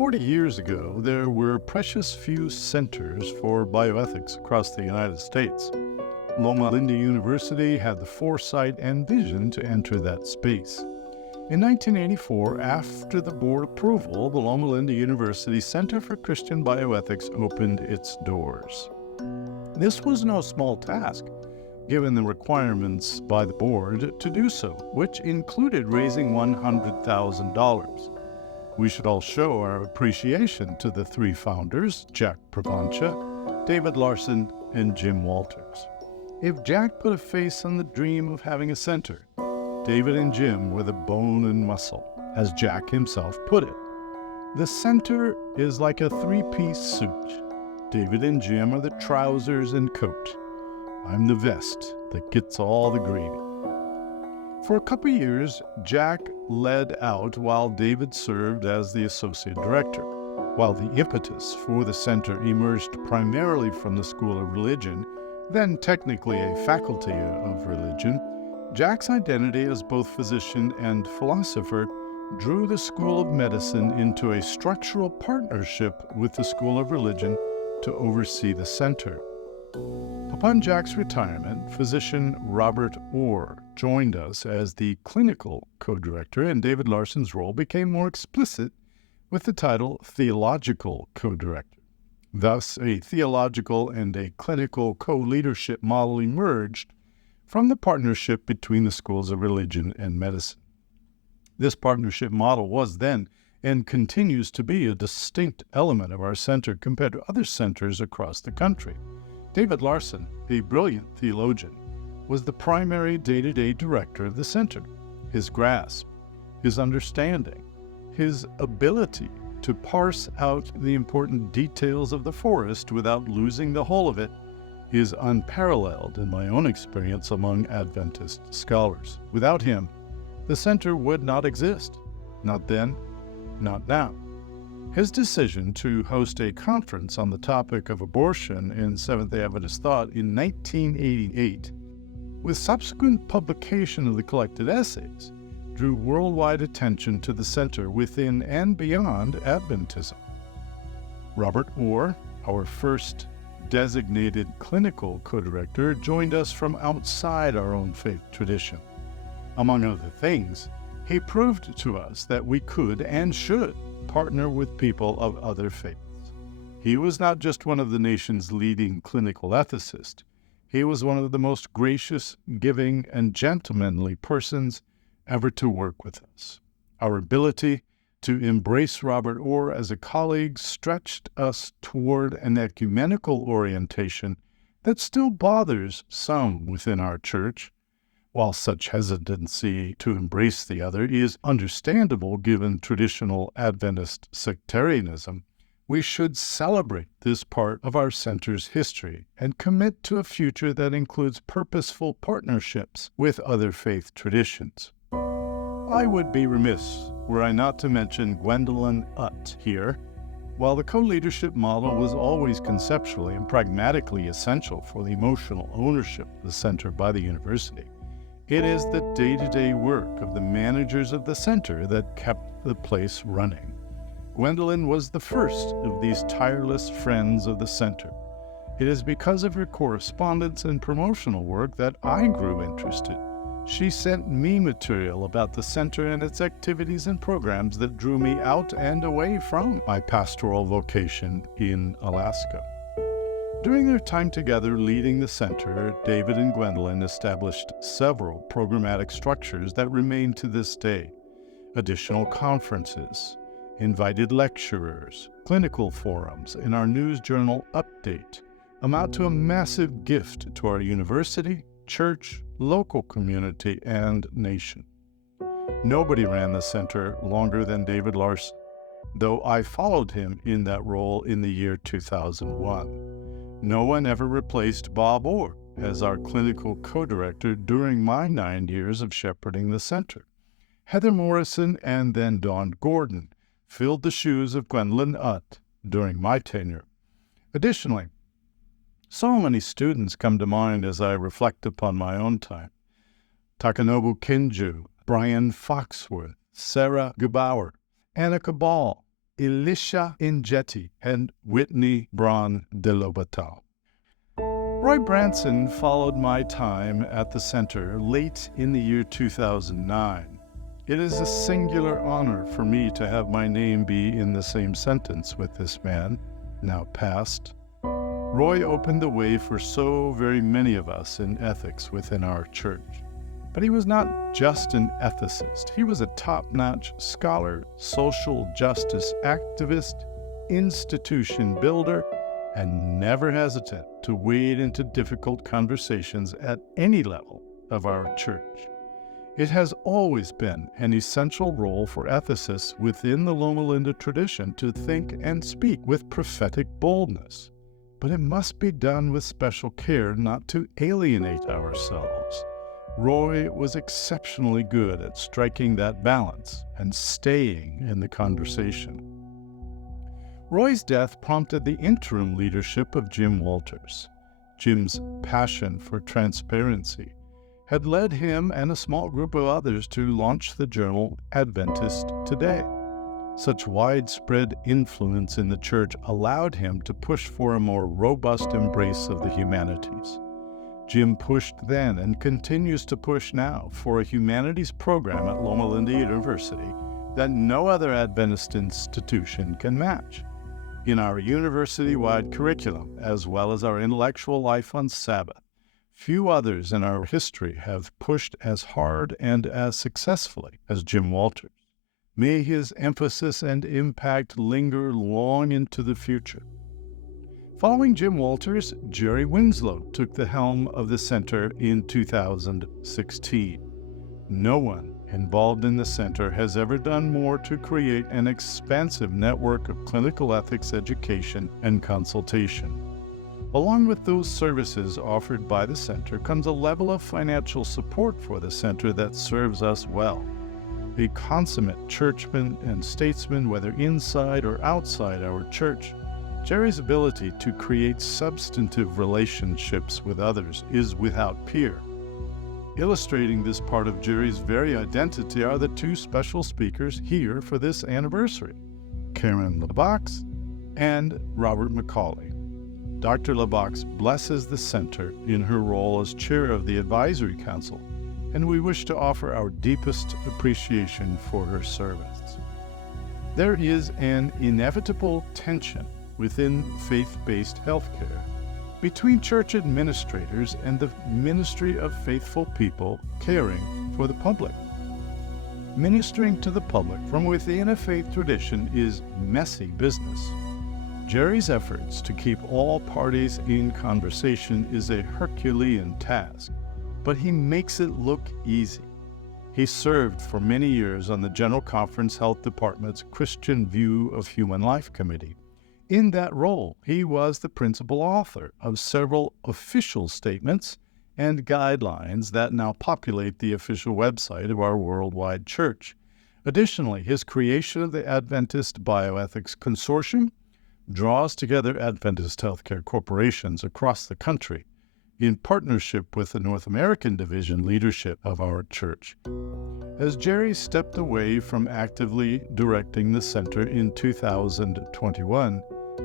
40 years ago, there were precious few centers for bioethics across the United States. Loma Linda University had the foresight and vision to enter that space. In 1984, after the board approval, the Loma Linda University Center for Christian Bioethics opened its doors. This was no small task, given the requirements by the board to do so, which included raising $100,000. We should all show our appreciation to the three founders, Jack Pravancha, David Larson, and Jim Walters. If Jack put a face on the dream of having a center, David and Jim were the bone and muscle, as Jack himself put it. The center is like a three-piece suit. David and Jim are the trousers and coat. I'm the vest that gets all the gravy. For a couple years, Jack led out while David served as the associate director. While the impetus for the center emerged primarily from the School of Religion, then technically a faculty of religion, Jack's identity as both physician and philosopher drew the School of Medicine into a structural partnership with the School of Religion to oversee the center. Upon Jack's retirement, physician Robert Orr joined us as the clinical co-director, and David Larson's role became more explicit with the title theological co-director. Thus, a theological and a clinical co-leadership model emerged from the partnership between the schools of religion and medicine. This partnership model was then and continues to be a distinct element of our center compared to other centers across the country. David Larson, a brilliant theologian, was the primary day-to-day director of the center. His grasp, his understanding, his ability to parse out the important details of the forest without losing the whole of it is unparalleled in my own experience among Adventist scholars. Without him, the center would not exist. Not then, not now. His decision to host a conference on the topic of abortion in Seventh-day Adventist thought in 1988, with subsequent publication of the collected essays, drew worldwide attention to the center within and beyond Adventism. Robert Orr, our first designated clinical co-director, joined us from outside our own faith tradition. Among other things, he proved to us that we could and should partner with people of other faiths. He was not just one of the nation's leading clinical ethicists. He was one of the most gracious, giving, and gentlemanly persons ever to work with us. Our ability to embrace Robert Orr as a colleague stretched us toward an ecumenical orientation that still bothers some within our church. While such hesitancy to embrace the other is understandable given traditional Adventist sectarianism, we should celebrate this part of our center's history and commit to a future that includes purposeful partnerships with other faith traditions. I would be remiss were I not to mention Gwendolyn Utt here. While the co-leadership model was always conceptually and pragmatically essential for the emotional ownership of the center by the university, it is the day-to-day work of the managers of the center that kept the place running. Gwendolyn was the first of these tireless friends of the center. It is because of her correspondence and promotional work that I grew interested. She sent me material about the center and its activities and programs that drew me out and away from my pastoral vocation in Alaska. During their time together leading the center, David and Gwendolyn established several programmatic structures that remain to this day. Additional conferences, invited lecturers, clinical forums, and our news journal Update amount to a massive gift to our university, church, local community, and nation. Nobody ran the center longer than David Larson, though I followed him in that role in the year 2001. No one ever replaced Bob Orr as our clinical co-director during my 9 years of shepherding the center. Heather Morrison and then Dawn Gordon filled the shoes of Gwendolyn Utt during my tenure. Additionally, so many students come to mind as I reflect upon my own time. Takanobu Kinju, Brian Foxworth, Sarah Gebauer, Anna Cabal, Elisha Ingetti and Whitney Braun de Lobato. Roy Branson followed my time at the center late in the year 2009. It is a singular honor for me to have my name be in the same sentence with this man, now passed. Roy opened the way for so very many of us in ethics within our church. But he was not just an ethicist. He was a top-notch scholar, social justice activist, institution builder, and never hesitant to wade into difficult conversations at any level of our church. It has always been an essential role for ethicists within the Loma Linda tradition to think and speak with prophetic boldness. But it must be done with special care not to alienate ourselves. Roy was exceptionally good at striking that balance and staying in the conversation. Roy's death prompted the interim leadership of Jim Walters. Jim's passion for transparency had led him and a small group of others to launch the journal Adventist Today. Such widespread influence in the church allowed him to push for a more robust embrace of the humanities. Jim pushed then and continues to push now for a humanities program at Loma Linda University that no other Adventist institution can match. In our university-wide curriculum, as well as our intellectual life on Sabbath, few others in our history have pushed as hard and as successfully as Jim Walters. May his emphasis and impact linger long into the future. Following Jim Walters, Jerry Winslow took the helm of the center in 2016. No one involved in the center has ever done more to create an expansive network of clinical ethics education and consultation. Along with those services offered by the center comes a level of financial support for the center that serves us well. A consummate churchman and statesman, whether inside or outside our church, Jerry's ability to create substantive relationships with others is without peer. Illustrating this part of Jerry's very identity are the two special speakers here for this anniversary, Karen LeBox and Robert McCauley. Dr. LeBox blesses the center in her role as chair of the Advisory Council, and we wish to offer our deepest appreciation for her service. There is an inevitable tension within faith-based healthcare between church administrators and the ministry of faithful people caring for the public. Ministering to the public from within a faith tradition is messy business. Jerry's efforts to keep all parties in conversation is a Herculean task, but he makes it look easy. He served for many years on the General Conference Health Department's Christian View of Human Life Committee. In that role, he was the principal author of several official statements and guidelines that now populate the official website of our worldwide church. Additionally, his creation of the Adventist Bioethics Consortium draws together Adventist healthcare corporations across the country in partnership with the North American division leadership of our church. As Jerry stepped away from actively directing the center in 2021,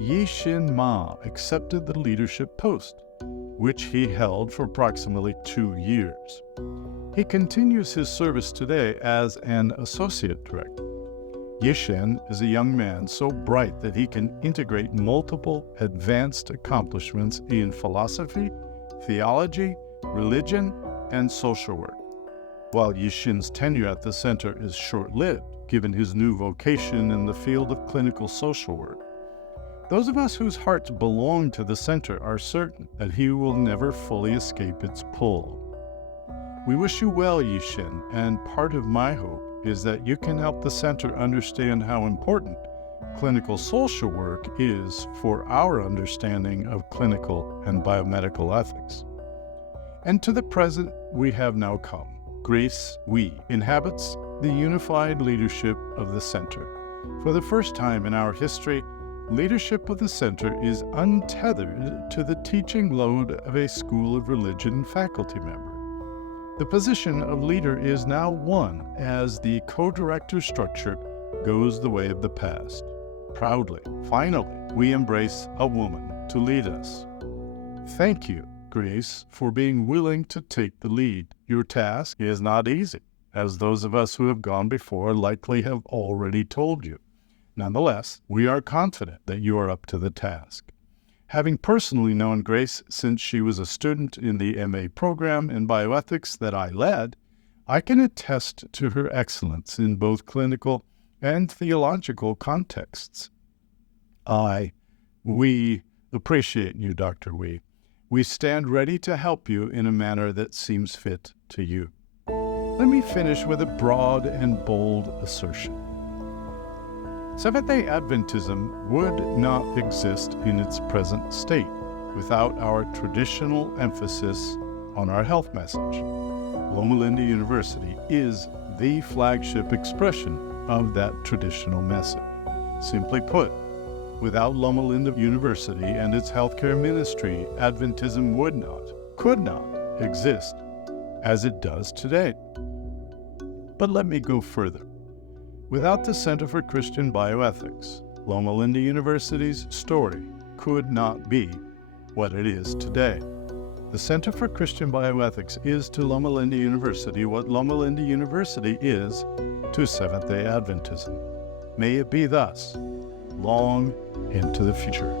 Yi-Shin Ma accepted the leadership post, which he held for approximately 2 years. He continues his service today as an associate director. Yi-Shin is a young man so bright that he can integrate multiple advanced accomplishments in philosophy, theology, religion, and social work. While Yi-Shin's tenure at the center is short-lived, given his new vocation in the field of clinical social work, those of us whose hearts belong to the center are certain that he will never fully escape its pull. We wish you well, Yi-Shin, and part of my hope is that you can help the center understand how important clinical social work is for our understanding of clinical and biomedical ethics. And to the present we have now come. Grace We inhabits the unified leadership of the center. For the first time in our history, leadership of the center is untethered to the teaching load of a School of Religion faculty member. The position of leader is now won as the co-director structure goes the way of the past. proudly, finally, we embrace a woman to lead us. Thank you, Grace, for being willing to take the lead. Your task is not easy, as those of us who have gone before likely have already told you. Nonetheless, we are confident that you are up to the task. Having personally known Grace since she was a student in the MA program in bioethics that I led, I can attest to her excellence in both clinical and theological contexts. We appreciate you, Dr. Wee. We stand ready to help you in a manner that seems fit to you. Let me finish with a broad and bold assertion. Seventh-day Adventism would not exist in its present state without our traditional emphasis on our health message. Loma Linda University is the flagship expression of that traditional message. Simply put, without Loma Linda University and its healthcare ministry, Adventism could not exist as it does today. But let me go further. Without the Center for Christian Bioethics, Loma Linda University's story could not be what it is today. The Center for Christian Bioethics is to Loma Linda University what Loma Linda University is to Seventh-day Adventism. May it be thus, long into the future.